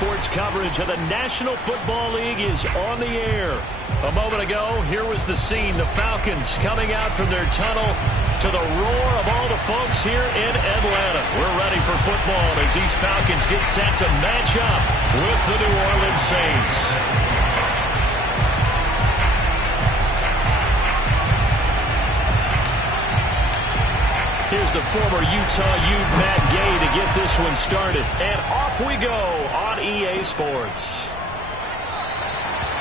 Sports coverage of the National Football League is on the air. A moment ago, here was the scene. The Falcons coming out from their tunnel to the roar of all the folks here in Atlanta. We're ready for football as these Falcons get set to match up with the New Orleans Saints. Here's the former Utah Ute Matt Gay to get this one started. And off we go on EA Sports.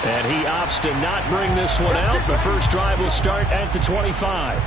And he opts to not bring this one out. The first drive will start at the 25.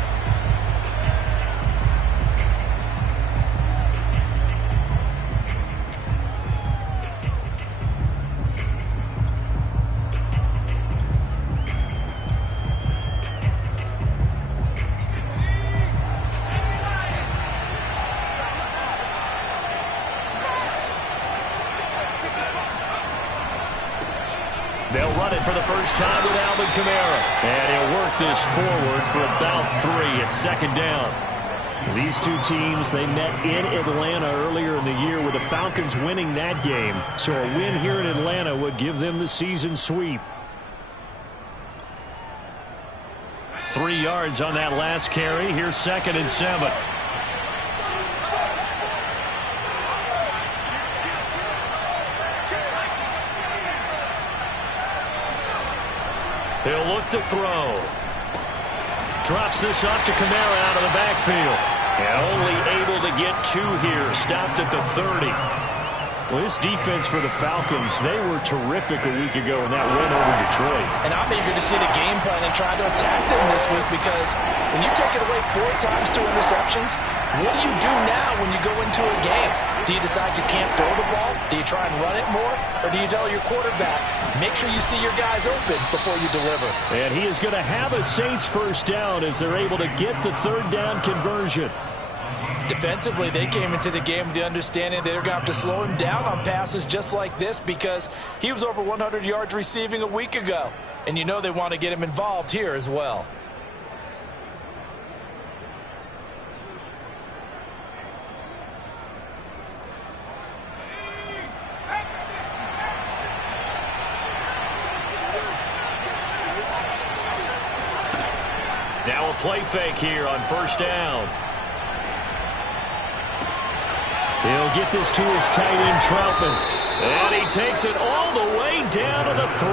They'll run it for the first time with Alvin Kamara. And he'll work this forward for about 3 at second down. These two teams, they met in Atlanta earlier in the year with the Falcons winning that game. So a win here in Atlanta would give them the season sweep. 3 yards on that last carry. Here's 2nd and 7. He'll look to throw. Drops this off to Kamara out of the backfield. And only able to get 2 here. Stopped at the 30. Well, this defense for the Falcons, they were terrific a week ago in that win over Detroit. And I'm eager to see the game plan and try to attack them this week, because when you take it away 4 times through interceptions, what do you do now when you go into a game? Do you decide you can't throw the ball? Do you try and run it more? Or do you tell your quarterback, make sure you see your guys open before you deliver? And he is going to have a Saints first down as they're able to get the 3rd down conversion. Defensively, they came into the game with the understanding they're going to have to slow him down on passes just like this, because he was over 100 yards receiving a week ago. And you know they want to get him involved here as well. Now a play fake here on first down. He'll get this to his tight end, Troutman. And he takes it all the way down to the 3.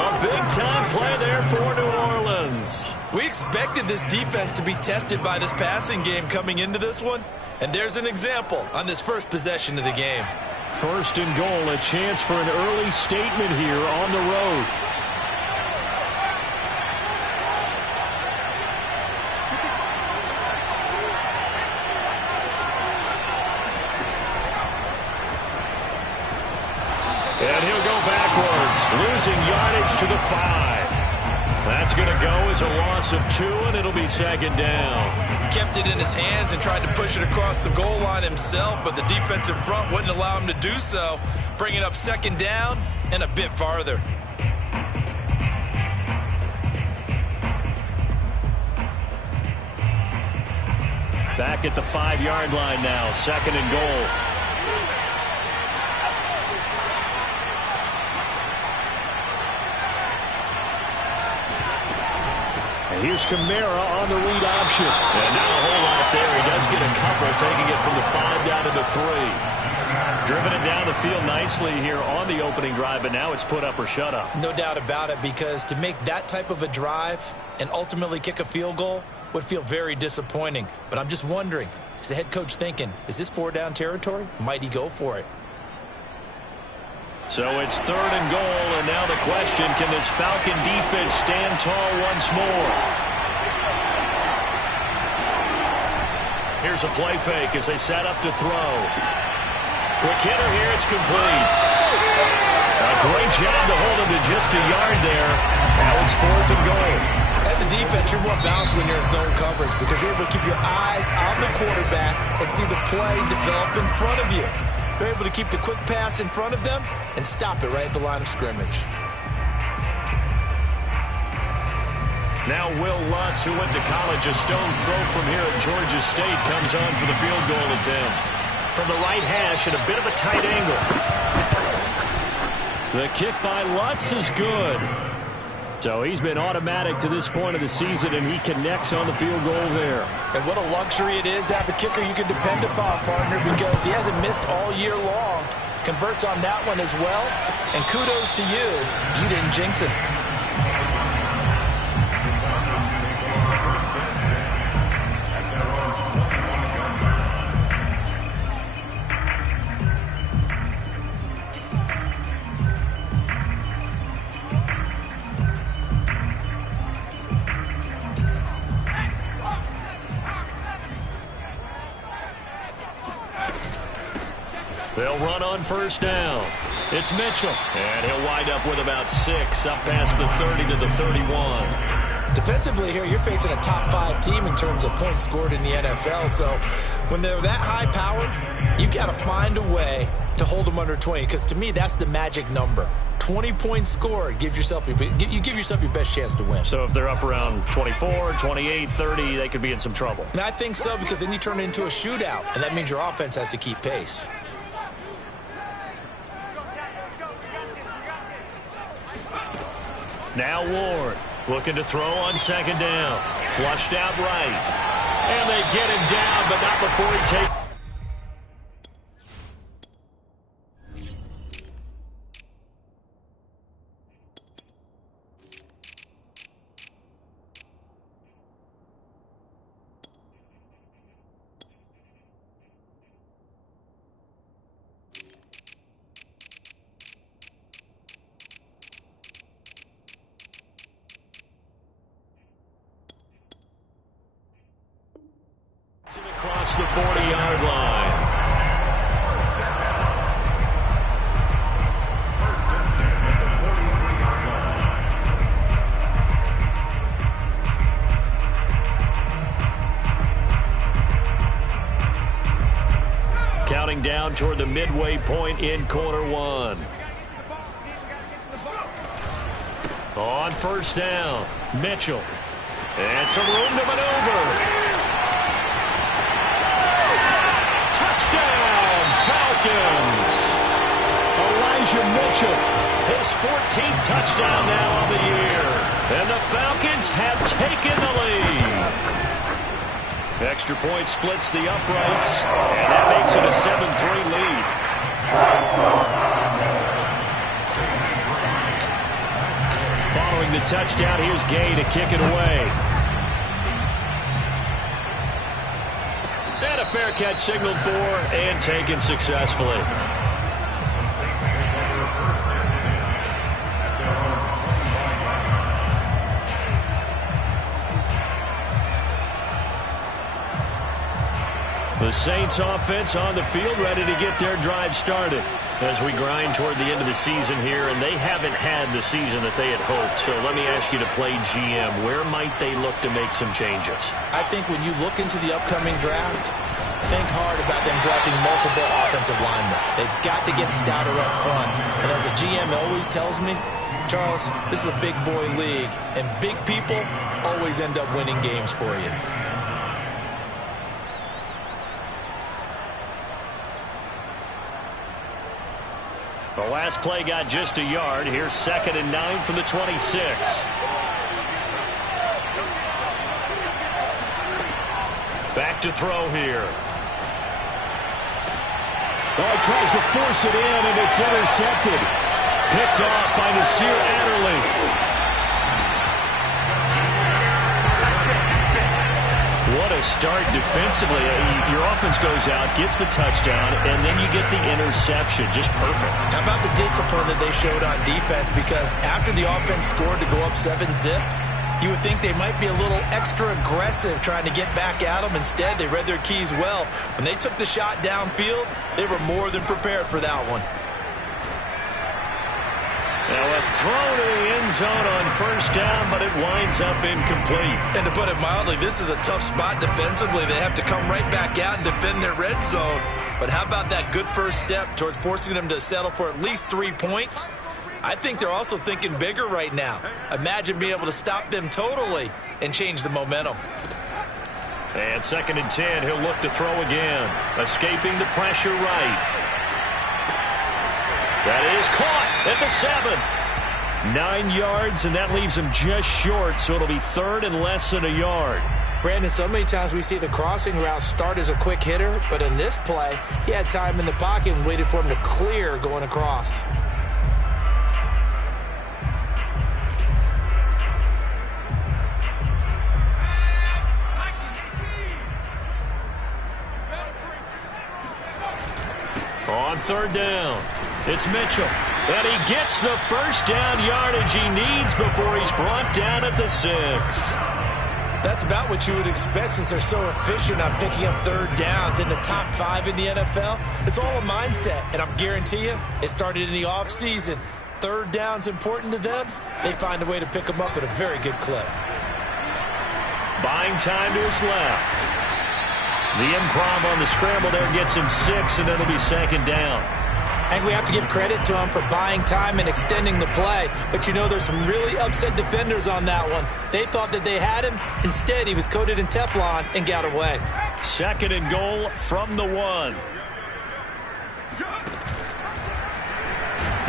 A big-time play there for New Orleans. We expected this defense to be tested by this passing game coming into this one. And there's an example on this first possession of the game. 1st and goal, a chance for an early statement here on the road. And he'll go backwards, losing yardage to the 5. That's going to go as a loss of 2, and it'll be 2nd down. He kept it in his hands and tried to push it across the goal line himself, but the defensive front wouldn't allow him to do so, bringing up 2nd down and a bit farther. Back at the 5-yard line now, 2nd and goal. Here's Kamara on the read option. And not a whole lot there. He does get a couple, taking it from the 5 down to the 3. Driven it down the field nicely here on the opening drive, but now it's put up or shut up. No doubt about it, because to make that type of a drive and ultimately kick a field goal would feel very disappointing. But I'm just wondering, is the head coach thinking, is this 4-down territory? Might he go for it? So it's 3rd and goal, and now the question, can this Falcon defense stand tall once more? Here's a play fake as they set up to throw. Quick hitter here, it's complete. A great job to hold him to just a yard there. Now it's 4th and goal. As a defense, you're more balanced when you're in zone coverage, because you're able to keep your eyes on the quarterback and see the play develop in front of you. They're able to keep the quick pass in front of them and stop it right at the line of scrimmage. Now Will Lutz, who went to college a stone's throw from here at Georgia State, comes on for the field goal attempt. from the right hash at a bit of a tight angle. The kick by Lutz is good. So he's been automatic to this point of the season, and he connects on the field goal there. And what a luxury it is to have a kicker you can depend upon, partner, because he hasn't missed all year long. Converts on that one as well. And kudos to you. You didn't jinx it. They'll run on first down. It's Mitchell. And he'll wind up with about 6 up past the 30 to the 31. Defensively here, you're facing a top 5 team in terms of points scored in the NFL. So when they're that high-powered, you've got to find a way to hold them under 20. Because to me, that's the magic number. 20 points scored gives yourself you give yourself your best chance to win. So if they're up around 24, 28, 30, they could be in some trouble. And I think so, because then you turn it into a shootout, and that means your offense has to keep pace. Now Ward looking to throw on second down. Flushed out right. And they get him down, but not before he takes. Across the 40-yard line. Counting down toward the midway point in quarter one. On first down, Mitchell. And some room to maneuver. Falcons. Elijah Mitchell, his 14th touchdown now on the year. And the Falcons have taken the lead. Extra point splits the uprights, and that makes it a 7-3 lead. Following the touchdown, here's Gay to kick it away. And a fair catch signaled for and taken successfully. The Saints offense on the field, ready to get their drive started as we grind toward the end of the season here, and they haven't had the season that they had hoped. So let me ask you to play GM. Where might they look to make some changes? I think when you look into the upcoming draft, think hard about them drafting multiple offensive linemen. They've got to get stouter up front. And as a GM always tells me, Charles, this is a big boy league, and big people always end up winning games for you. The last play got just a yard. Here's 2nd and 9 from the 26. Back to throw here. Oh, he tries to force it in, and it's intercepted. Picked off by Nasir Adderley. What a start defensively. Your offense goes out, gets the touchdown, and then you get the interception. Just perfect. How about the discipline that they showed on defense? Because after the offense scored to go up 7-zip, you would think they might be a little extra aggressive trying to get back at them. Instead, they read their keys well. When they took the shot downfield, they were more than prepared for that one. Now a throw to the end zone on first down, but it winds up incomplete. And to put it mildly, this is a tough spot defensively. They have to come right back out and defend their red zone. But how about that good first step towards forcing them to settle for at least 3 points? I think they're also thinking bigger right now. Imagine being able to stop them totally and change the momentum. And 2nd and 10, he'll look to throw again. Escaping the pressure right. That is caught at the 7. 9 yards, and that leaves him just short, so it'll be 3rd and less than a yard. Brandon, so many times we see the crossing route start as a quick hitter, but in this play, he had time in the pocket and waited for him to clear going across. On 3rd down, it's Mitchell. And he gets the first down yardage he needs before he's brought down at the 6. That's about what you would expect since they're so efficient on picking up 3rd downs in the top 5 in the NFL. It's all a mindset, and I guarantee you it started in the offseason. 3rd down's important to them. They find a way to pick them up at a very good clip. Buying time to his left. The improv on the scramble there gets him 6, and it'll be 2nd down. I think we have to give credit to him for buying time and extending the play. But, you know, there's some really upset defenders on that one. They thought that they had him. Instead, he was coated in Teflon and got away. 2nd and goal from the 1.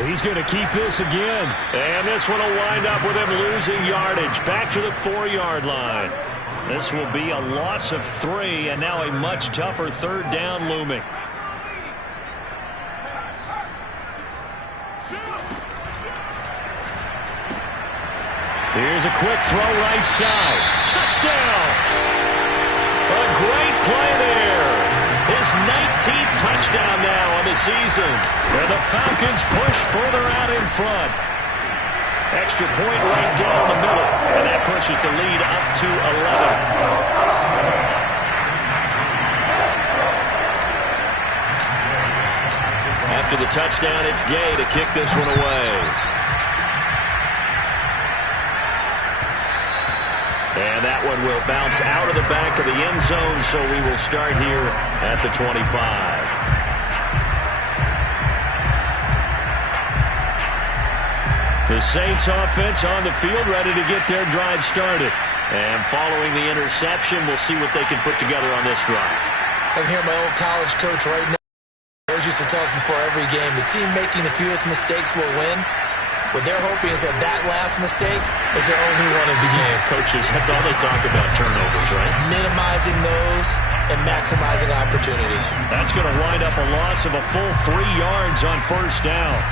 He's going to keep this again. And this one will wind up with him losing yardage. Back to the 4-yard line. This will be a loss of 3, and now a much tougher 3rd down looming. Here's a quick throw right side. Touchdown! A great play there. His 19th touchdown now on the season. And the Falcons push further out in front. Extra point right down the middle. And that pushes the lead up to 11. After the touchdown, it's Gay to kick this one away. And that one will bounce out of the back of the end zone, so we will start here at the 25. The Saints offense on the field, ready to get their drive started. And following the interception, we'll see what they can put together on this drive. I can hear my old college coach right now. He used to tell us before every game, the team making the fewest mistakes will win. What they're hoping is that last mistake is their only one of the game. Coaches, that's all they talk about, turnovers, right? Minimizing those and maximizing opportunities. That's going to wind up a loss of a full 3 yards on 1st down.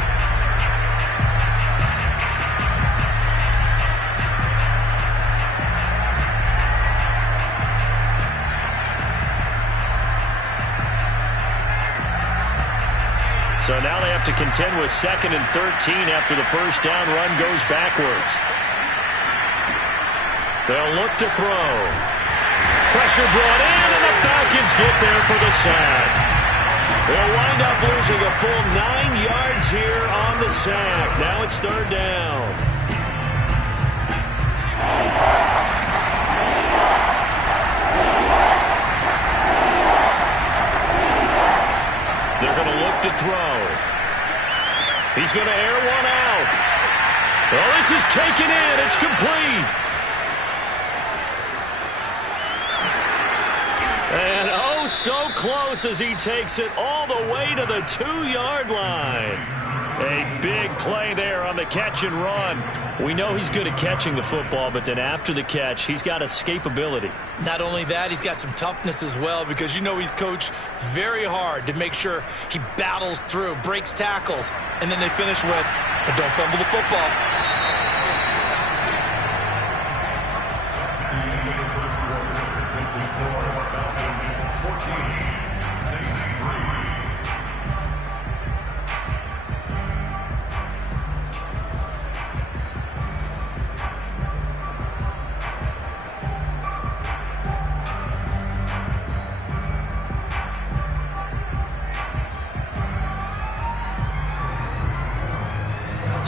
So now they have to contend with 2nd and 13 after the first down run goes backwards. They'll look to throw. Pressure brought in, and the Falcons get there for the sack. They'll wind up losing a full 9 yards here on the sack. Now it's 3rd down. They're going to look to throw. He's going to air one out. Well, this is taken in. It's complete. And oh, so close as he takes it all the way to the 2-yard line. A big play there on the catch and run. We know he's good at catching the football, but then after the catch, he's got escapability. Not only that, he's got some toughness as well, because you know he's coached very hard to make sure he battles through, breaks tackles, and then they finish with, but don't fumble the football.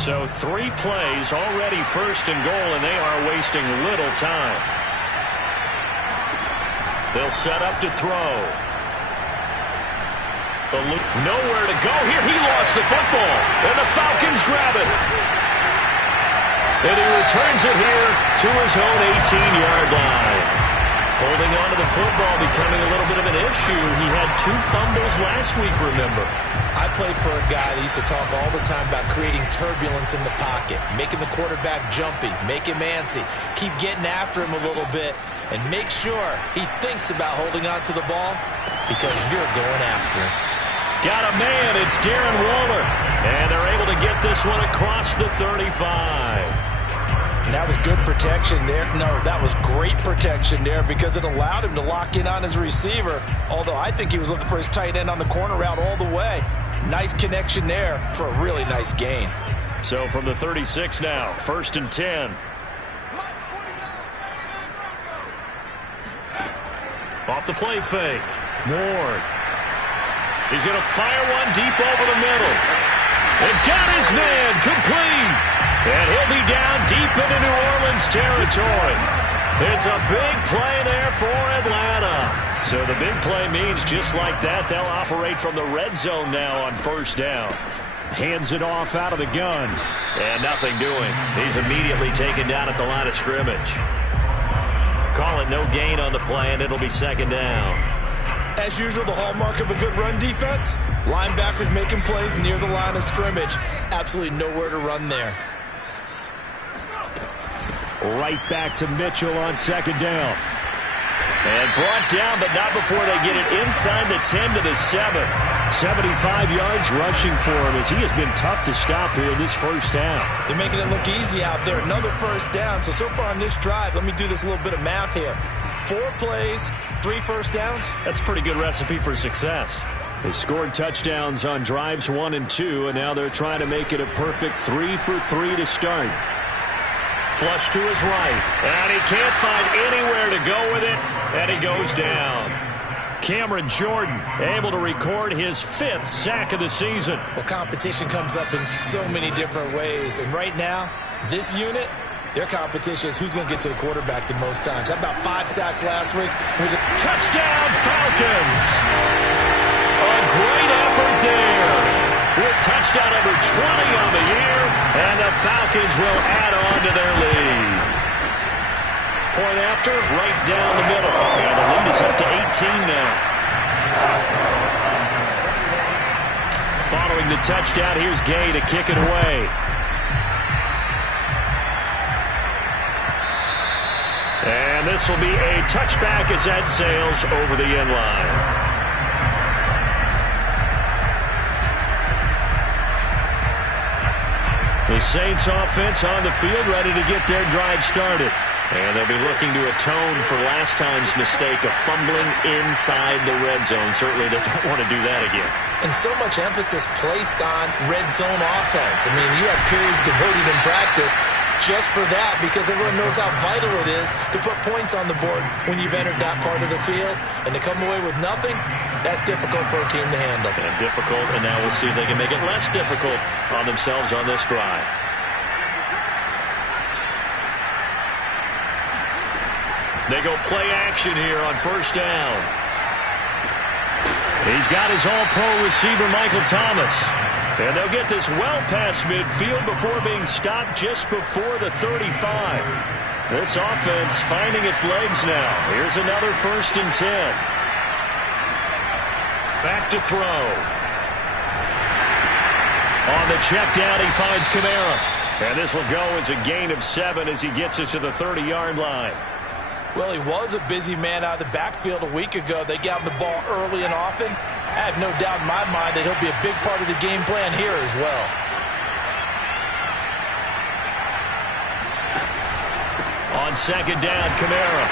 So 3 plays, already 1st and goal, and they are wasting little time. They'll set up to throw. Nowhere to go here. He lost the football, and the Falcons grab it. And he returns it here to his own 18-yard line. Holding on to the football becoming a little bit of an issue. He had 2 fumbles last week, remember. I played for a guy that used to talk all the time about creating turbulence in the pocket, making the quarterback jumpy, make him antsy, keep getting after him a little bit, and make sure he thinks about holding on to the ball because you're going after him. Got a man. It's Darren Waller. And they're able to get this one across the 35. And that was good protection there. No, that was great protection there because it allowed him to lock in on his receiver. Although I think he was looking for his tight end on the corner route all the way. Nice connection there for a really nice gain. So from the 36 now, 1st and 10. Off the play fake. Ward. He's going to fire one deep over the middle. And got his man complete. And he'll be down deep into New Orleans territory. It's a big play there for Atlanta. So the big play means just like that, they'll operate from the red zone now on 1st down. Hands it off out of the gun. And nothing doing. He's immediately taken down at the line of scrimmage. Call it no gain on the play, and it'll be 2nd down. As usual, the hallmark of a good run defense, linebackers making plays near the line of scrimmage. Absolutely nowhere to run there. Right back to Mitchell on 2nd down. And brought down, but not before they get it inside the 10 to the 7. 75 yards rushing for him as he has been tough to stop here in this 1st half. They're making it look easy out there. Another 1st down. So far on this drive, let me do this little bit of math here. 4 plays, 3 1st downs. That's a pretty good recipe for success. They scored touchdowns on drives 1 and 2, and now they're trying to make it a perfect 3 for 3 to start. Flush to his right, and he can't find anywhere to go with it, and he goes down. Cameron Jordan able to record his 5th sack of the season. Well, competition comes up in so many different ways, and right now, this unit, their competition is who's going to get to the quarterback the most times. How about 5 sacks last week? With a touchdown, Falcons! A great effort there. With touchdown number 20 on the year, and the Falcons will add on to their lead. Point after, right down the middle. And the lead is up to 18 now. Following the touchdown, here's Gay to kick it away. And this will be a touchback as that sails over the end line. The Saints offense on the field, ready to get their drive started. And they'll be looking to atone for last time's mistake of fumbling inside the red zone. Certainly they don't want to do that again. And so much emphasis placed on red zone offense. I mean, you have periods devoted in practice just for that because everyone knows how vital it is to put points on the board when you've entered that part of the field. And to come away with nothing, that's difficult for a team to handle. And difficult, and now we'll see if they can make it less difficult on themselves on this drive. They go play action here on 1st down. He's got his all-pro receiver, Michael Thomas. And they'll get this well past midfield before being stopped just before the 35. This offense finding its legs now. Here's another 1st and 10. Back to throw. On the check down, he finds Kamara. And this will go as a gain of 7 as he gets it to the 30-yard line. Well, he was a busy man out of the backfield a week ago. They got him the ball early and often. I have no doubt in my mind that he'll be a big part of the game plan here as well. On 2nd down, Kamara.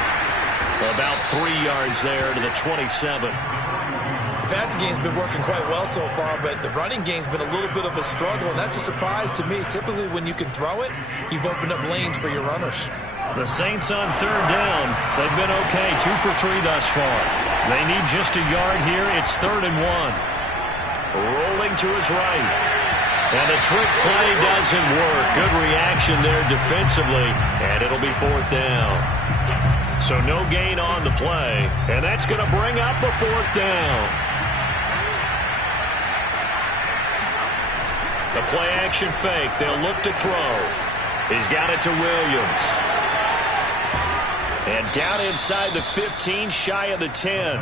About 3 yards there to the 27. The passing game's been working quite well so far, but the running game's been a little bit of a struggle, and that's a surprise to me. Typically, when you can throw it, you've opened up lanes for your runners. The Saints on 3rd down. They've been okay, 2 for 3 thus far. They need just a yard here. It's 3rd and 1. Rolling to his right. And the trick play doesn't work. Good reaction there defensively, and it'll be 4th down. So no gain on the play, and that's going to bring up a 4th down. The play action fake. They'll look to throw. He's got it to Williams. And down inside the 15, shy of the 10.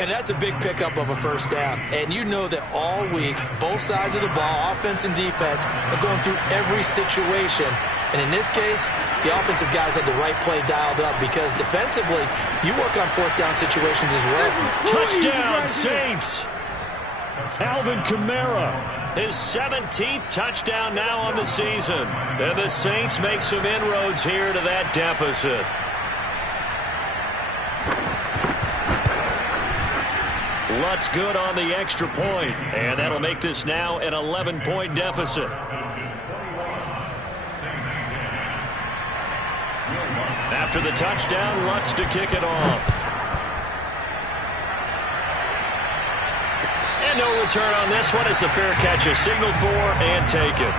And that's a big pickup of a first down. And you know that all week, both sides of the ball, offense and defense, are going through every situation. And in this case, the offensive guys had the right play dialed up because defensively, you work on fourth down situations as well. Touchdown, Saints! Alvin Kamara, his 17th touchdown now on the season. And the Saints make some inroads here to that deficit. Lutt's good on the extra point, and that'll make this now an 11-point deficit. After the touchdown, Lutt's to kick it off. And no return on this one. It's a fair catch, a signal for, and take it.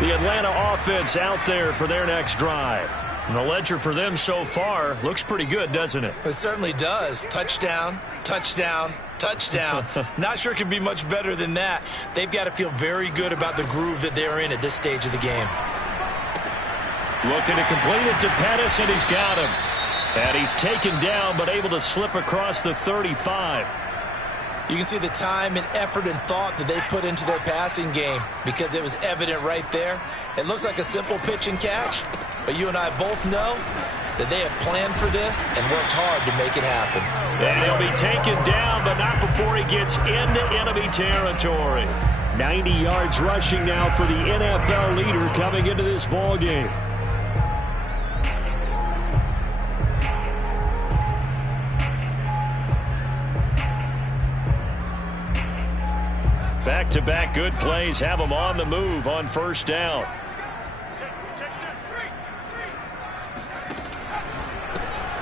The Atlanta offense out there for their next drive. And the ledger for them so far looks pretty good, doesn't it? It certainly does. Touchdown, touchdown, touchdown. Not sure it could be much better than that. They've got to feel very good about the groove that they're in at this stage of the game. Looking to complete it to Pettis, and he's got him. And he's taken down, but able to slip across the 35. You can see the time and effort and thought that they put into their passing game because it was evident right there. It looks like a simple pitch and catch, but you and I both know that they have planned for this and worked hard to make it happen. And he'll be taken down, but not before he gets into enemy territory. 90 yards rushing now for the NFL leader coming into this ball game. Back-to-back good plays have them on the move on first down.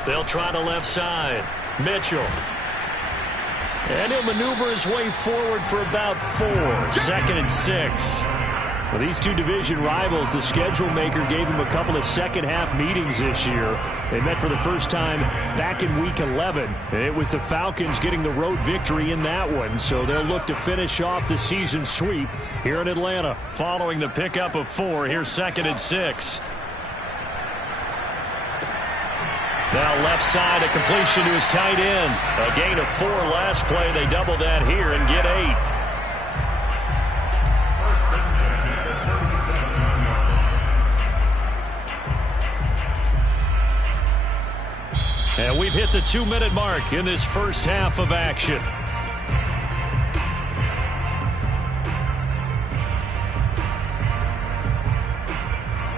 They'll try the left side. Mitchell. And he'll maneuver his way forward for about 4. 2nd and 6. Well, these two division rivals, the schedule maker gave them a couple of second-half meetings this year. They met for the first time back in Week 11. And it was the Falcons getting the road victory in that one, so they'll look to finish off the season sweep here in Atlanta. Following the pickup of 4, here's 2nd and 6. Now left side, a completion to his tight end. A gain of 4 last play. They double that here and get 8. And we've hit the 2-minute mark in this first half of action.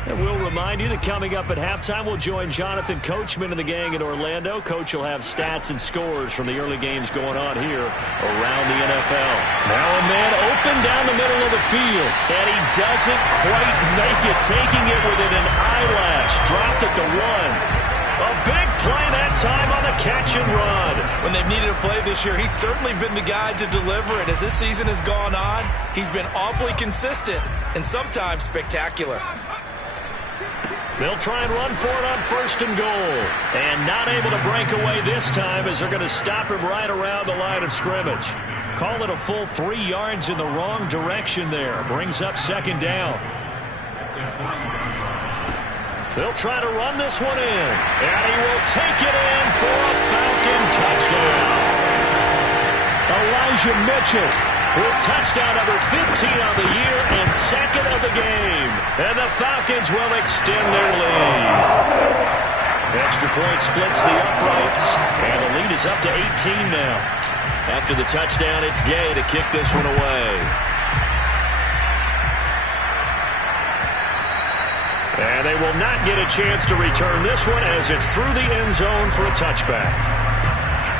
And we'll remind you that coming up at halftime, we'll join Jonathan Coachman and the gang in Orlando. Coach will have stats and scores from the early games going on here around the NFL. Now a man open down the middle of the field, and he doesn't quite make it, taking it within an eyelash. Dropped at the 1. A big play that time on the catch and run. When they've needed a play this year, he's certainly been the guy to deliver it. As this season has gone on, he's been awfully consistent and sometimes spectacular. They'll try and run for it on 1st and goal. And not able to break away this time as they're going to stop him right around the line of scrimmage. Call it a full 3 yards in the wrong direction there. Brings up 2nd down. They'll try to run this one in. And he will take it in for a Falcon touchdown. Elijah Mitchell with touchdown number 15 on the year and 2nd of the game. And the Falcons will extend their lead. Extra point splits the uprights. And the lead is up to 18 now. After the touchdown, it's Gay to kick this one away. And they will not get a chance to return this one as it's through the end zone for a touchback.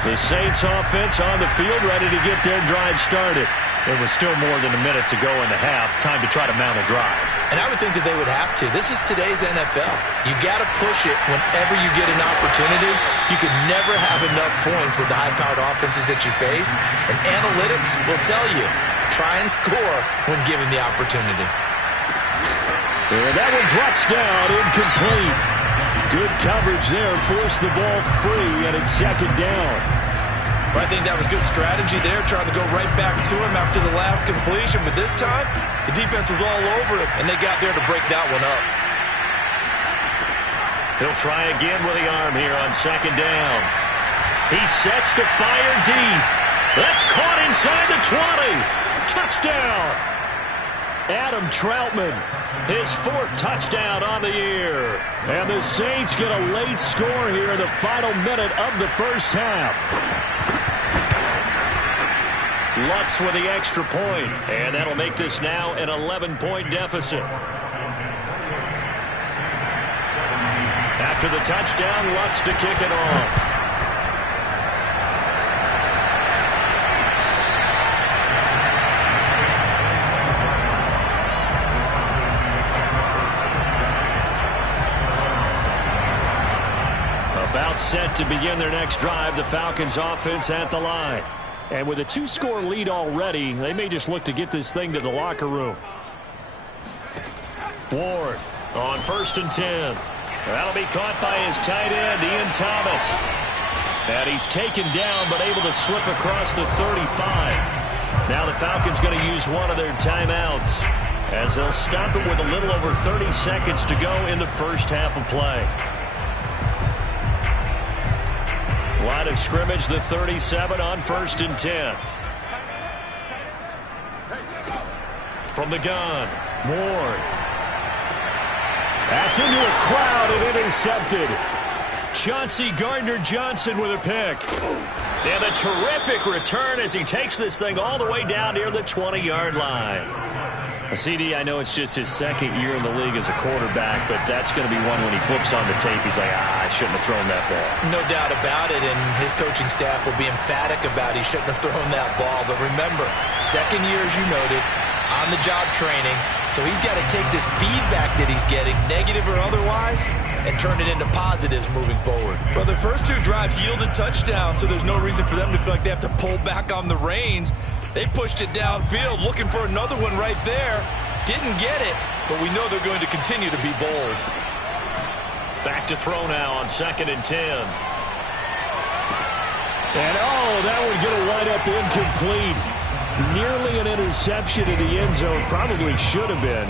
The Saints offense on the field ready to get their drive started. There was still more than a minute to go in the half. Time to try to mount a drive. And I would think that they would have to. This is today's NFL. You got to push it whenever you get an opportunity. You could never have enough points with the high-powered offenses that you face. And analytics will tell you, try and score when given the opportunity. And that one drops down, incomplete. Good coverage there, forced the ball free, and it's 2nd down. Well, I think that was good strategy there, trying to go right back to him after the last completion. But this time, the defense was all over him, and they got there to break that one up. He'll try again with the arm here on second down. He sets to fire deep. That's caught inside the 20. Touchdown. Adam Troutman, his 4th touchdown on the year. And the Saints get a late score here in the final minute of the first half. Lutz with the extra point, and that'll make this now an 11-point deficit. After the touchdown, Lutz to kick it off. About set to begin their next drive, the Falcons offense at the line. And with a 2-score lead already, they may just look to get this thing to the locker room. Ward on 1st and 10. That'll be caught by his tight end, Ian Thomas. And he's taken down but able to slip across the 35. Now the Falcons going to use one of their timeouts as they'll stop it with a little over 30 seconds to go in the first half of play. Line of scrimmage, the 37 on 1st and 10. From the gun, Ward. That's into a crowd and intercepted. Chauncey Gardner-Johnson with a pick. And a terrific return as he takes this thing all the way down near the 20-yard line. CD, I know it's just his 2nd year in the league as a quarterback, but that's going to be one when he flips on the tape. He's like, I shouldn't have thrown that ball. No doubt about it, and his coaching staff will be emphatic about he shouldn't have thrown that ball. But remember, 2nd year, as you noted, on-the-job training, so he's got to take this feedback that he's getting, negative or otherwise, and turn it into positives moving forward. But the first 2 drives yielded touchdowns, so there's no reason for them to feel like they have to pull back on the reins. They pushed it downfield, looking for another one right there. Didn't get it, but we know they're going to continue to be bold. Back to throw now on 2nd and 10. And, that would get a wide-up incomplete. Nearly an interception in the end zone. Probably should have been.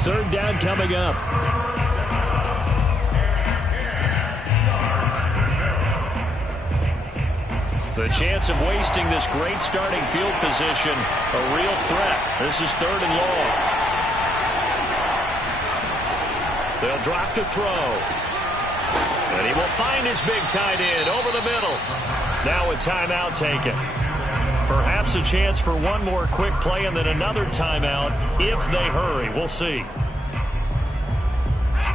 3rd down coming up. The chance of wasting this great starting field position, a real threat. This is 3rd and long. They'll drop to throw. And he will find his big tight end over the middle. Now a timeout taken. Perhaps a chance for one more quick play and then another timeout if they hurry. We'll see.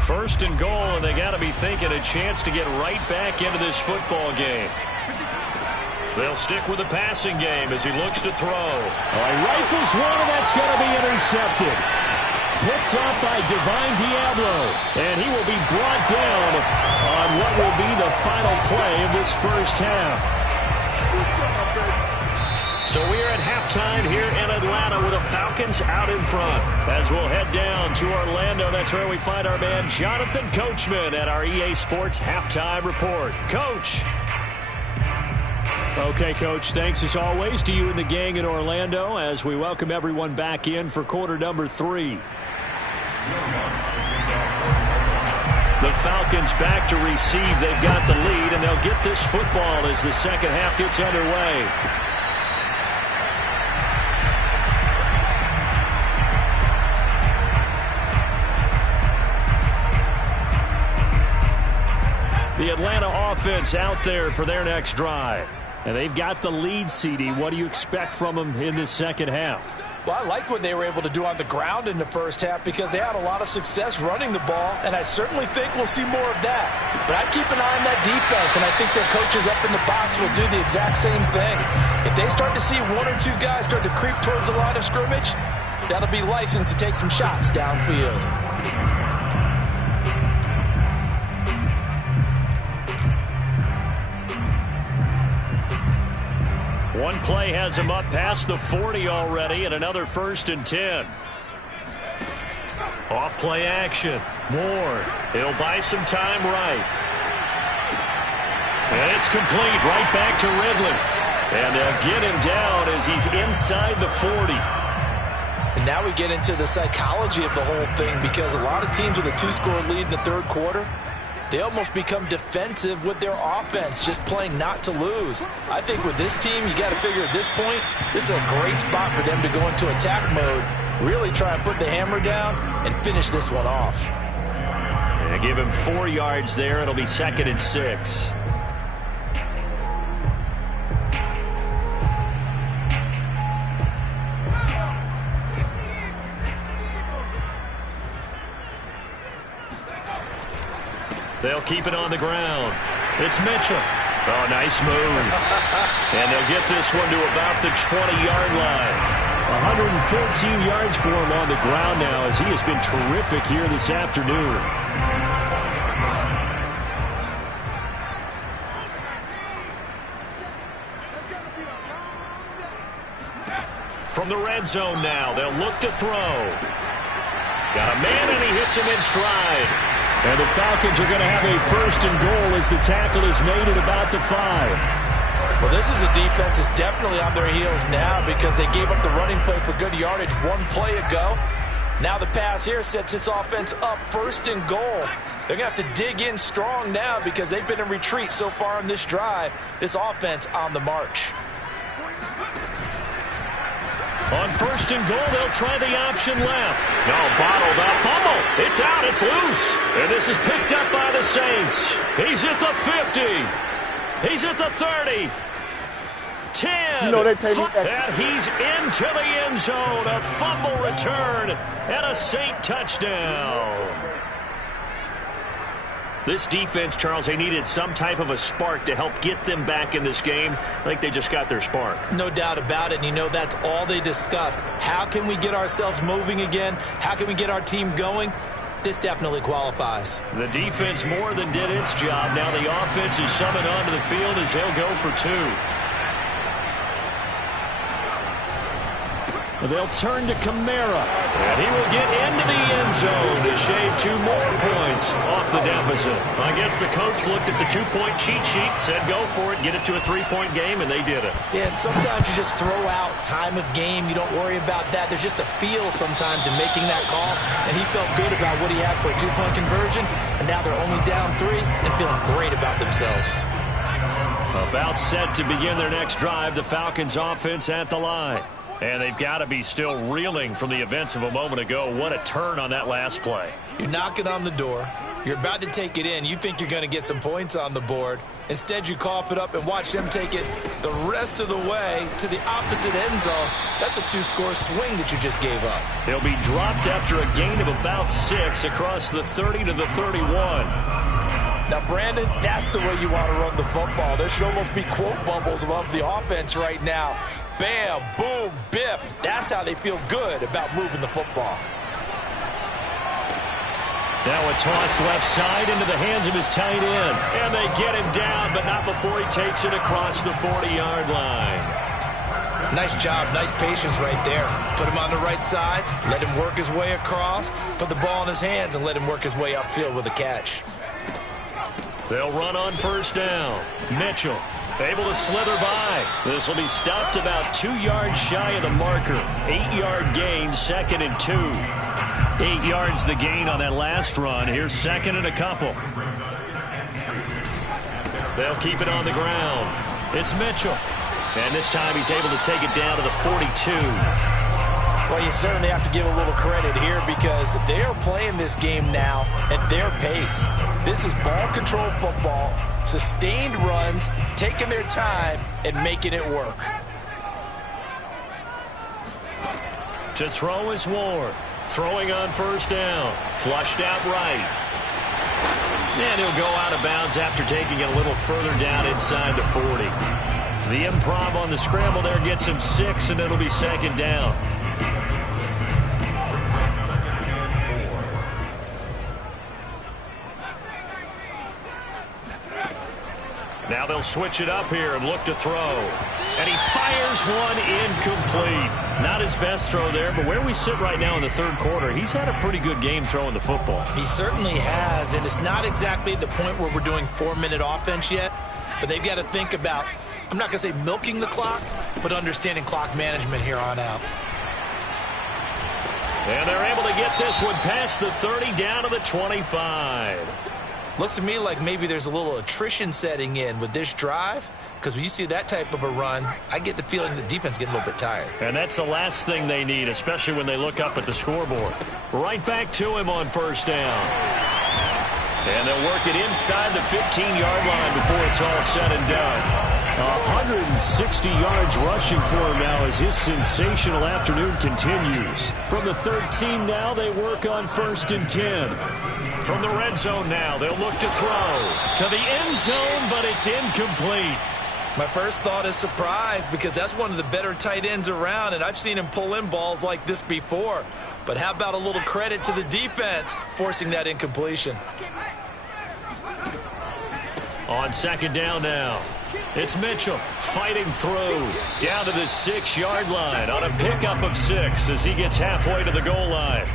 1st and goal, and they got to be thinking a chance to get right back into this football game. They'll stick with the passing game as he looks to throw. He rifles one, and that's going to be intercepted. Picked up by Divine Diablo, and he will be brought down on what will be the final play of this first half. So we're at halftime here in Atlanta with the Falcons out in front. As we'll head down to Orlando, that's where we find our man Jonathan Coachman at our EA Sports Halftime Report. Coach. Okay, Coach, thanks as always to you and the gang in Orlando as we welcome everyone back in for quarter number 3. The Falcons back to receive. They've got the lead, and they'll get this football as the second half gets underway. The Atlanta offense out there for their next drive. And they've got the lead, CD. What do you expect from them in this second half? Well, I like what they were able to do on the ground in the first half because they had a lot of success running the ball, and I certainly think we'll see more of that. But I'd keep an eye on that defense, and I think their coaches up in the box will do the exact same thing. If they start to see 1 or 2 guys start to creep towards the line of scrimmage, that'll be licensed to take some shots downfield. One play has him up past the 40 already, and another 1st and 10. Off play action. Ward. He'll buy some time right. And it's complete right back to Ridley. And they'll get him down as he's inside the 40. And now we get into the psychology of the whole thing, because a lot of teams with a 2-score lead in the third quarter, they almost become defensive with their offense, just playing not to lose. I think with this team, you got to figure at this point, this is a great spot for them to go into attack mode, really try and put the hammer down and finish this one off. And give him 4 yards there. It'll be 2nd and 6. They'll keep it on the ground. It's Mitchell. Oh, nice move. And they'll get this one to about the 20-yard line. 114 yards for him on the ground now, as he has been terrific here this afternoon. From the red zone now, they'll look to throw. Got a man, and he hits him in stride. And the Falcons are going to have a 1st and goal as the tackle is made at about the 5. Well, this is a defense that's definitely on their heels now, because they gave up the running play for good yardage 1 play ago. Now the pass here sets this offense up 1st and goal. They're going to have to dig in strong now, because they've been in retreat so far in this drive. This offense on the march. On 1st and goal, they'll try the option left. No, bottled up. Fumble. It's out. It's loose. And this is picked up by the Saints. He's at the 50. He's at the 30. 10. You know they pay me extra. And he's into the end zone. A fumble return and a Saint touchdown. This defense, Charles, they needed some type of a spark to help get them back in this game. I think they just got their spark. No doubt about it, and you know that's all they discussed. How can we get ourselves moving again? How can we get our team going? This definitely qualifies. The defense more than did its job. Now the offense is summoned onto the field as they'll go for 2. They'll turn to Kamara. And he will get into the end zone to shave 2 more points off the deficit. I guess the coach looked at the 2-point cheat sheet, said go for it, get it to a 3-point game, and they did it. Yeah, and sometimes you just throw out time of game. You don't worry about that. There's just a feel sometimes in making that call, and he felt good about what he had for a 2-point conversion, and now they're only down 3 and feeling great about themselves. About set to begin their next drive, the Falcons offense at the line. And they've got to be still reeling from the events of a moment ago. What a turn on that last play. You're knocking on the door. You're about to take it in. You think you're going to get some points on the board. Instead, you cough it up and watch them take it the rest of the way to the opposite end zone. That's a 2-score swing that you just gave up. He'll be dropped after a gain of about 6 across the 30 to the 31. Now, Brandon, that's the way you want to run the football. There should almost be quote bubbles above the offense right now. Bam, boom, biff. That's how they feel good about moving the football. Now a toss left side into the hands of his tight end. And they get him down, but not before he takes it across the 40-yard line. Nice job, nice patience right there. Put him on the right side, let him work his way across, put the ball in his hands, and let him work his way upfield with a catch. They'll run on 1st down. Mitchell able to slither by. This will be stopped about 2 yards shy of the marker. 8-yard gain, 2nd and 2. 8 yards the gain on that last run. Here's 2nd and a couple. They'll keep it on the ground. It's Mitchell. And this time he's able to take it down to the 42. Well, you certainly have to give a little credit here, because they are playing this game now at their pace. This is ball control football, sustained runs, taking their time and making it work. To throw is Ward. Throwing on 1st down. Flushed out right. And he'll go out of bounds after taking it a little further down inside the 40. The improv on the scramble there gets him 6, and it'll be 2nd down. Now they'll switch it up here and look to throw. And he fires one incomplete. Not his best throw there, but where we sit right now in the 3rd quarter, he's had a pretty good game throwing the football. He certainly has, and it's not exactly the point where we're doing 4-minute offense yet, but they've got to think about I'm not going to say milking the clock, but understanding clock management here on out. And they're able to get this one past the 30 down to the 25. Looks to me like maybe there's a little attrition setting in with this drive, because when you see that type of a run, I get the feeling the defense getting a little bit tired. And that's the last thing they need, especially when they look up at the scoreboard. Right back to him on first down. And they'll work it inside the 15-yard line before it's all said and done. 160 yards rushing for him now as his sensational afternoon continues. From the 13 now, they work on 1st and 10. From the red zone now, they'll look to throw to the end zone, but it's incomplete. My first thought is surprise, because that's one of the better tight ends around, and I've seen him pull in balls like this before. But how about a little credit to the defense forcing that incompletion? On 2nd down now, it's Mitchell fighting through down to the 6-yard line on a pickup of 6 as he gets halfway to the goal line.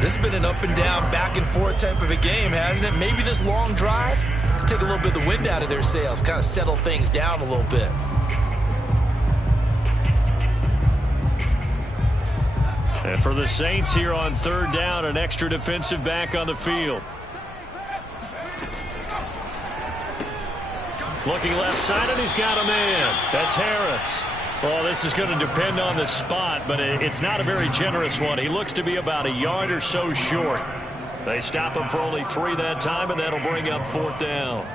This has been an up and down, back and forth type of a game, hasn't it? Maybe this long drive can take a little bit of the wind out of their sails, kind of settle things down a little bit. And for the Saints here on 3rd down, an extra defensive back on the field. Looking left side, and he's got a man. That's Harris. Oh, this is going to depend on the spot, but it's not a very generous one. He looks to be about a yard or so short. They stop him for only 3 that time, and that'll bring up 4th down.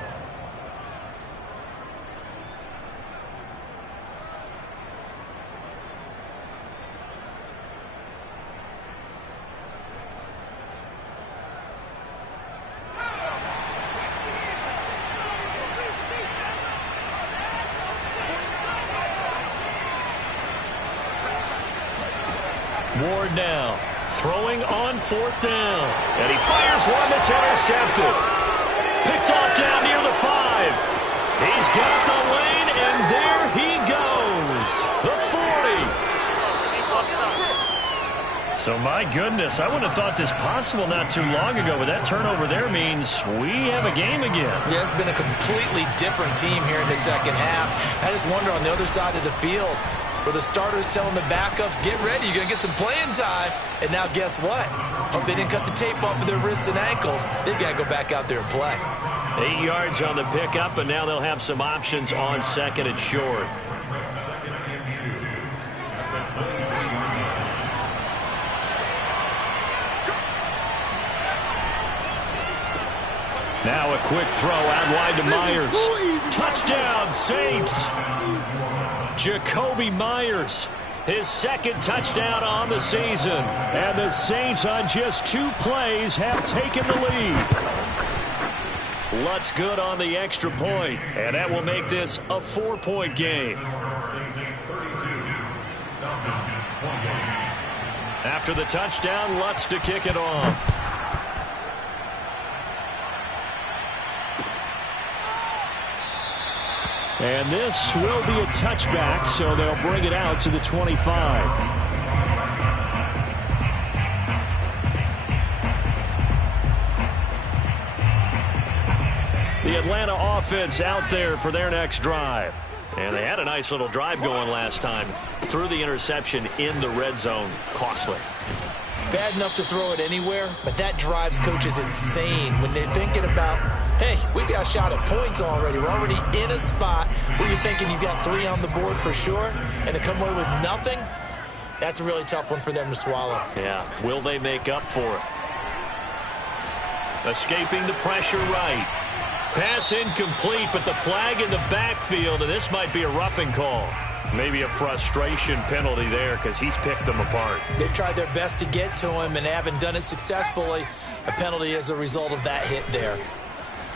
Ward now, throwing on 4th down. And he fires one that's intercepted. Picked off down near the 5. He's got the lane, and there he goes. The 40. So, my goodness, I wouldn't have thought this possible not too long ago, but that turnover there means we have a game again. Yeah, it's been a completely different team here in the second half. I just wonder on the other side of the field, where the starters telling the backups, get ready, you're going to get some playing time. And now guess what? Hope they didn't cut the tape off of their wrists and ankles. They've got to go back out there and play. 8 yards on the pickup, and now they'll have some options on 2nd and short. Now a quick throw out wide to Myers. Touchdown, Saints. Jacoby Myers, his 2nd touchdown on the season. And the Saints on just 2 plays have taken the lead. Lutz good on the extra point, and that will make this a 4-point game. After the touchdown, Lutz to kick it off. And this will be a touchback, so they'll bring it out to the 25. The Atlanta offense out there for their next drive. And they had a nice little drive going last time. Threw the interception in the red zone. Costly. Bad enough to throw it anywhere, but that drives coaches insane when they're thinking about, hey, we got a shot at points already. We're already in a spot where you're thinking you've got 3 on the board for sure, and to come away with nothing, that's a really tough one for them to swallow. Yeah, will they make up for it? Escaping the pressure right. Pass incomplete, but the flag in the backfield, and this might be a roughing call. Maybe a frustration penalty there because he's picked them apart. They've tried their best to get to him and haven't done it successfully. A penalty as a result of that hit there.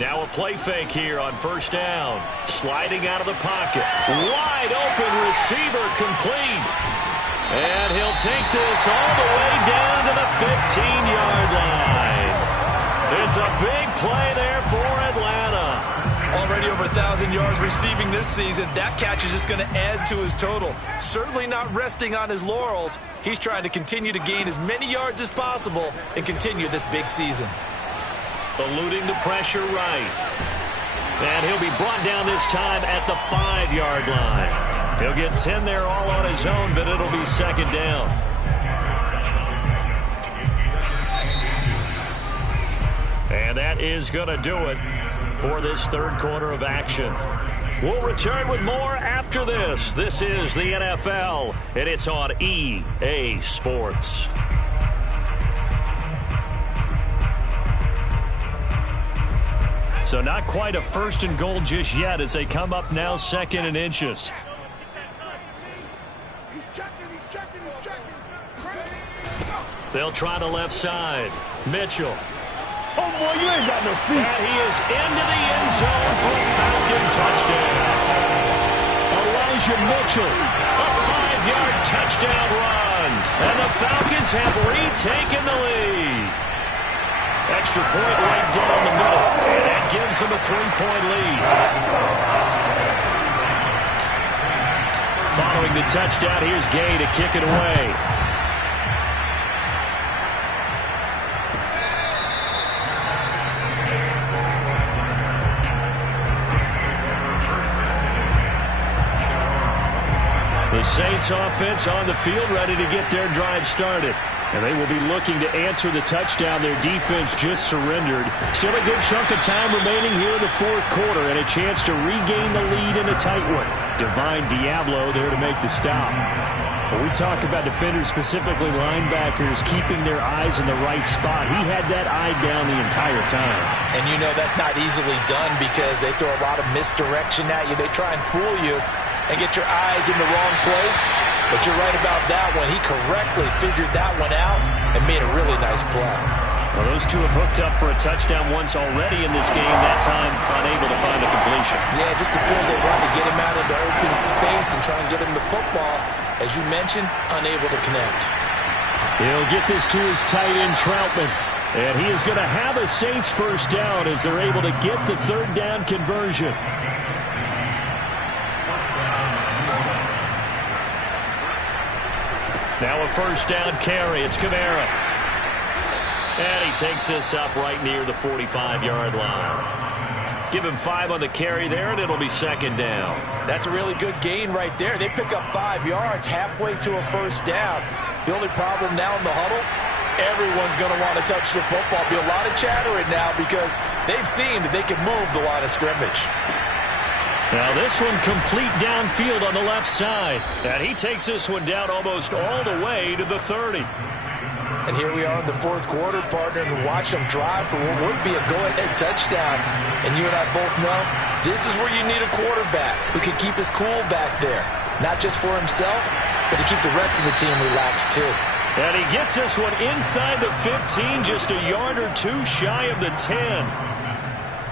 Now a play fake here on 1st down. Sliding out of the pocket. Wide open receiver complete. And he'll take this all the way down to the 15-yard line. It's a big play there for Atlanta. Already over 1,000 yards receiving this season. That catch is just going to add to his total. Certainly not resting on his laurels. He's trying to continue to gain as many yards as possible and continue this big season. Eluding the pressure right. And he'll be brought down this time at the 5 5-yard line. He'll get 10 there all on his own, but it'll be second down. And that is going to do it for this third quarter of action. We'll return with more after this. This is the NFL, and it's on EA Sports. So not quite a first and goal just yet as they come up now second and inches. They'll try the left side. Mitchell. Oh, boy, you ain't got no feet. And he is into the end zone for a Falcon touchdown. Elijah Mitchell. A 5-yard touchdown run. And the Falcons have retaken the lead. Extra point right down the middle. And that gives them a 3-point lead. Following the touchdown, here's Gay to kick it away. The Saints offense on the field ready to get their drive started. And they will be looking to answer the touchdown their defense just surrendered. Still a good chunk of time remaining here in the fourth quarter and a chance to regain the lead in a tight one. Divine Diablo there to make the stop. But we talk about defenders, specifically linebackers, keeping their eyes in the right spot. He had that eye down the entire time. And you know that's not easily done because they throw a lot of misdirection at you. They try and fool you and get your eyes in the wrong place. But you're right about that one. He correctly figured that one out and made a really nice play. Well, those two have hooked up for a touchdown once already in this game, that time unable to find a completion. Yeah, just appeared they wanted to get him out into open space and try and get him the football. As you mentioned, unable to connect. He'll get this to his tight end, Troutman. And he is going to have a Saints first down as they're able to get the third down conversion. Now a first down carry. It's Kamara. And he takes this up right near the 45-yard line. Give him 5 on the carry there, and it'll be second down. That's a really good gain right there. They pick up 5 yards halfway to a first down. The only problem now in the huddle, everyone's going to want to touch the football. Be a lot of chattering now because they've seen that they can move the line of scrimmage. Now this one complete downfield on the left side. And he takes this one down almost all the way to the 30. And here we are in the fourth quarter, partner, and watch them drive for what would be a go-ahead touchdown. And you and I both know this is where you need a quarterback who can keep his cool back there. Not just for himself, but to keep the rest of the team relaxed too. And he gets this one inside the 15, just a yard or two shy of the 10.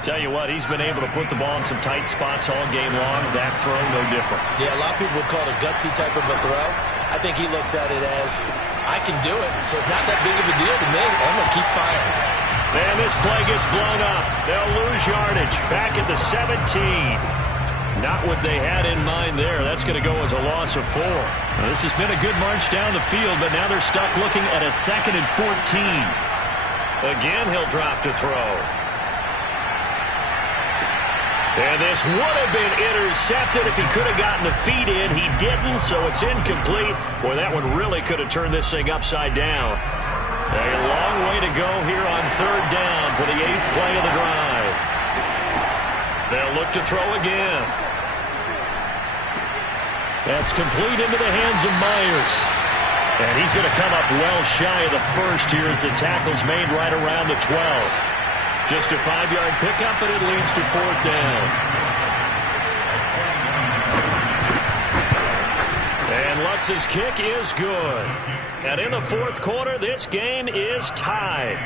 Tell you what, he's been able to put the ball in some tight spots all game long. That throw, no different. Yeah, a lot of people would call it a gutsy type of a throw. I think he looks at it as, I can do it, so it's not that big of a deal to me. I'm going to keep firing. And this play gets blown up. They'll lose yardage back at the 17. Not what they had in mind there. That's going to go as a loss of 4. Now, this has been a good march down the field, but now they're stuck looking at a 2nd and 14. Again, he'll drop to throw. And this would have been intercepted if he could have gotten the feet in. He didn't, so it's incomplete. Boy, that one really could have turned this thing upside down. A long way to go here on third down for the 8th play of the drive. They'll look to throw again. That's complete into the hands of Myers. And he's going to come up well shy of the first here as the tackle's made right around the 12. Just a 5-yard pickup, and it leads to 4th down. And Lutz's kick is good. And in the fourth quarter, this game is tied.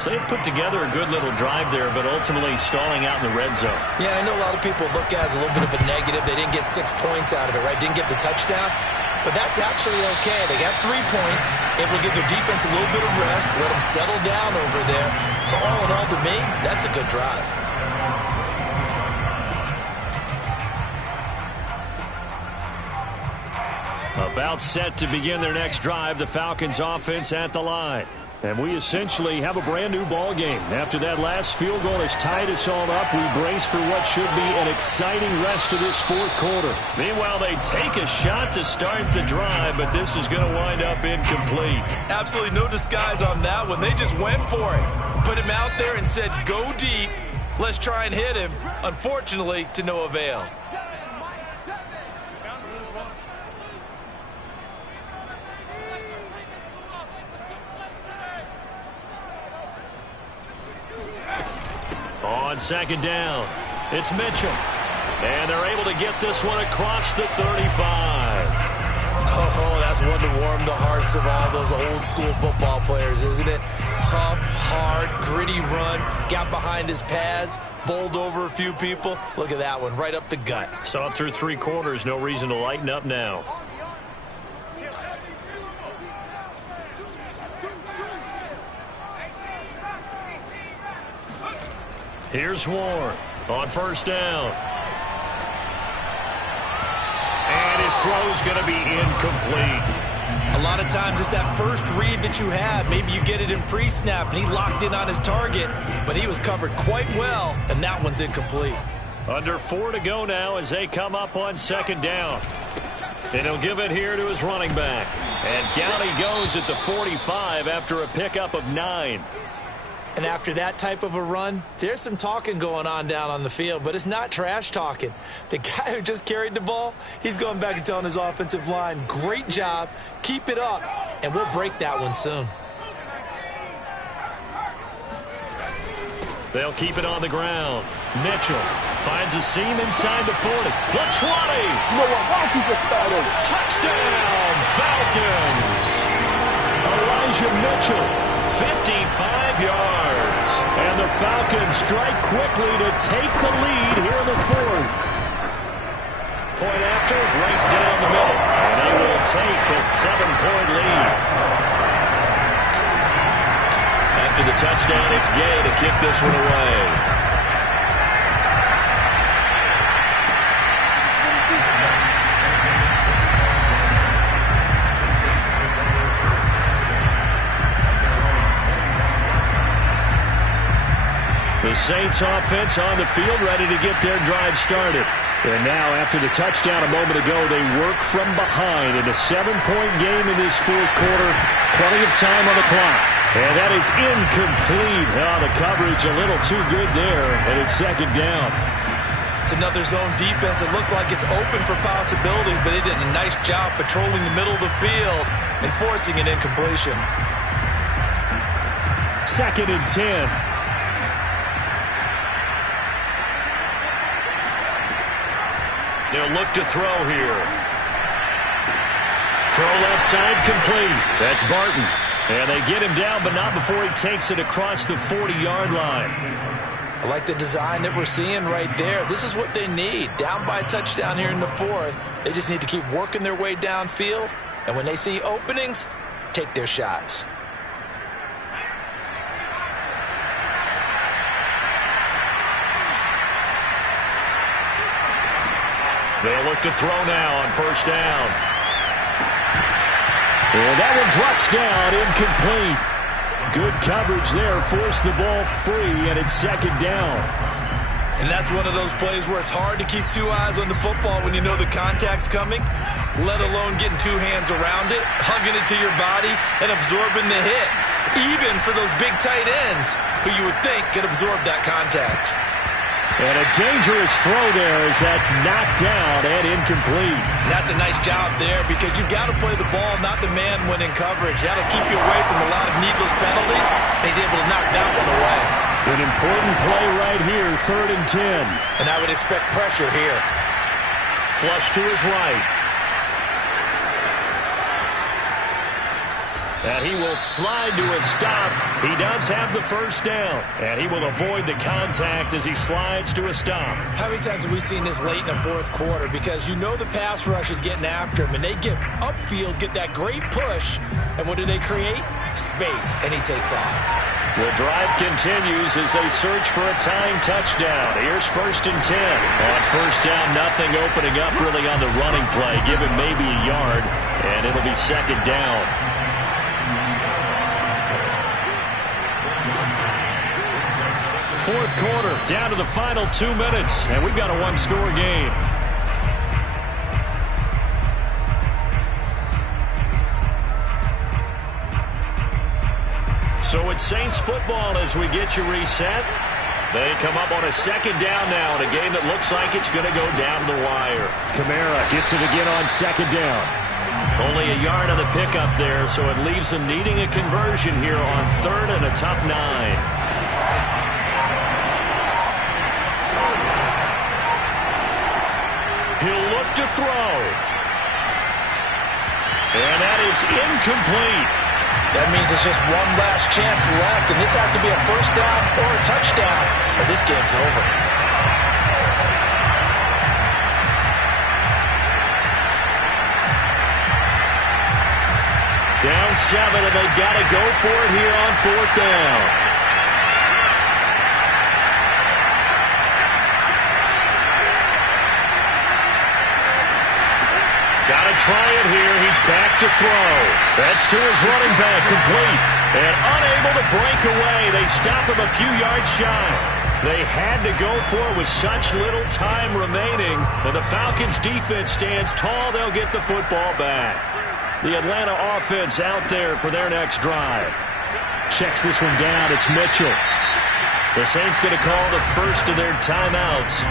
So they put together a good little drive there, but ultimately stalling out in the red zone. Yeah, I know a lot of people look at it as a little bit of a negative. They didn't get 6 points out of it, right? Didn't get the touchdown. But that's actually okay. They got 3 points. Able to give their defense a little bit of rest, let them settle down over there. So all in all, to me, that's a good drive. About set to begin their next drive, the Falcons offense at the line. And we essentially have a brand new ball game. After that last field goal has tied us all up, we brace for what should be an exciting rest of this fourth quarter. Meanwhile, they take a shot to start the drive, but this is going to wind up incomplete. Absolutely no disguise on that one. They just went for it. Put him out there and said, go deep. Let's try and hit him. Unfortunately, to no avail. On second down, it's Mitchell. And they're able to get this one across the 35. Oh, that's one to warm the hearts of all those old school football players, isn't it? Tough, hard, gritty run, got behind his pads, bowled over a few people. Look at that one, right up the gut. Saw it through 3 quarters, no reason to lighten up now. Here's Warren on first down. And his throw's going to be incomplete. A lot of times it's that first read that you have. Maybe you get it in pre-snap, and he locked in on his target, but he was covered quite well, and that one's incomplete. Under 4 to go now as they come up on second down. And he'll give it here to his running back. And down he goes at the 45 after a pickup of 9. And after that type of a run, there's some talking going on down on the field, but it's not trash talking. The guy who just carried the ball, he's going back and telling his offensive line, great job, keep it up, and we'll break that one soon. They'll keep it on the ground. Mitchell finds a seam inside the 40. The 20. Touchdown, Falcons. Elijah Mitchell. 55 yards. And the Falcons strike quickly to take the lead here in the fourth. Point after, right down the middle. And they will take a 7-point lead. After the touchdown, it's Gay to kick this one away. The Saints offense on the field ready to get their drive started. And now after the touchdown a moment ago, they work from behind in a 7-point game in this fourth quarter. Plenty of time on the clock. And that is incomplete. Oh, the coverage a little too good there. And it's second down. It's another zone defense. It looks like it's open for possibilities, but they did a nice job patrolling the middle of the field and forcing an incompletion. Second and 10. They'll look to throw here. Throw left side complete. That's Barton. And they get him down, but not before he takes it across the 40-yard line. I like the design that we're seeing right there. This is what they need. Down by a touchdown here in the fourth. They just need to keep working their way downfield. And when they see openings, take their shots. They'll look to throw now on first down. And that one drops down, incomplete. Good coverage there, forced the ball free, and it's second down. And that's one of those plays where it's hard to keep 2 eyes on the football when you know the contact's coming, let alone getting 2 hands around it, hugging it to your body, and absorbing the hit. Even for those big tight ends who you would think could absorb that contact. And a dangerous throw there as that's knocked down and incomplete. And that's a nice job there because you've got to play the ball, not the man when in coverage. That'll keep you away from a lot of needless penalties, and he's able to knock that one away. An important play right here, 3rd and 10. And I would expect pressure here. Flush to his right. And he will slide to a stop. He does have the first down. And he will avoid the contact as he slides to a stop. How many times have we seen this late in the fourth quarter? Because you know the pass rush is getting after him. And they get upfield, get that great push. And what do they create? Space. And he takes off. The drive continues as they search for a tying touchdown. Here's 1st and 10. On first down, nothing opening up really on the running play. Give him maybe a yard, and it'll be second down. Fourth quarter, down to the final 2 minutes, and we've got a one-score game. So it's Saints football as we get you reset. They come up on a second down now in a game that looks like it's going to go down the wire. Kamara gets it again on second down. Only a yard on the pickup there, so it leaves them needing a conversion here on third and a tough 9. He'll look to throw. And that is incomplete. That means it's just one last chance left, and this has to be a first down or a touchdown, or this game's over. Down 7, and they've got to go for it here on fourth down. Got to try it here. He's back to throw. That's to his running back, complete. And unable to break away. They stop him a few yards shy. They had to go for it with such little time remaining. And the Falcons defense stands tall. They'll get the football back. The Atlanta offense out there for their next drive. Checks this one down. It's Mitchell. The Saints going to call the first of their timeouts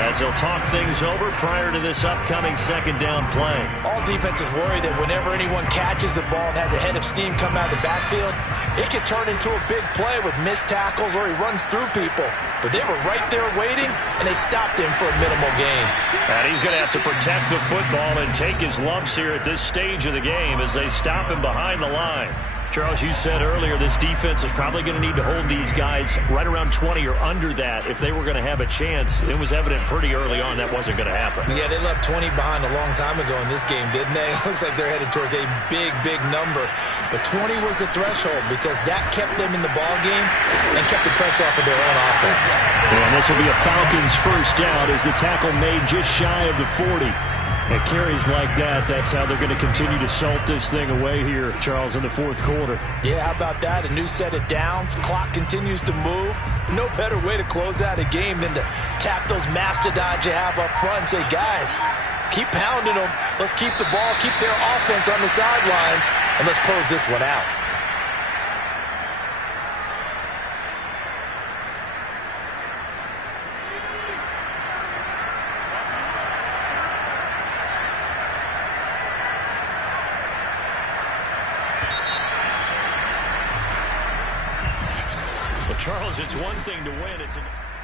as they'll talk things over prior to this upcoming second down play. All defenses worry that whenever anyone catches the ball and has a head of steam come out of the backfield, it can turn into a big play with missed tackles or he runs through people. But they were right there waiting, and they stopped him for a minimal gain. And he's going to have to protect the football and take his lumps here at this stage of the game as they stop him behind the line. Charles, you said earlier this defense is probably going to need to hold these guys right around 20 or under that if they were going to have a chance. It was evident pretty early on that wasn't going to happen. Yeah, they left 20 behind a long time ago in this game, didn't they? It looks like they're headed towards a big, big number. But 20 was the threshold because that kept them in the ball game and kept the pressure off of their own offense. And this will be a Falcons first down as the tackle made just shy of the 40. At carries like that, that's how they're going to continue to salt this thing away here, Charles, in the fourth quarter. Yeah, how about that? A new set of downs. Clock continues to move. No better way to close out a game than to tap those mastodons you have up front and say, guys, keep pounding them. Let's keep the ball, keep their offense on the sidelines, and let's close this one out. Charles, it's one thing to win. It's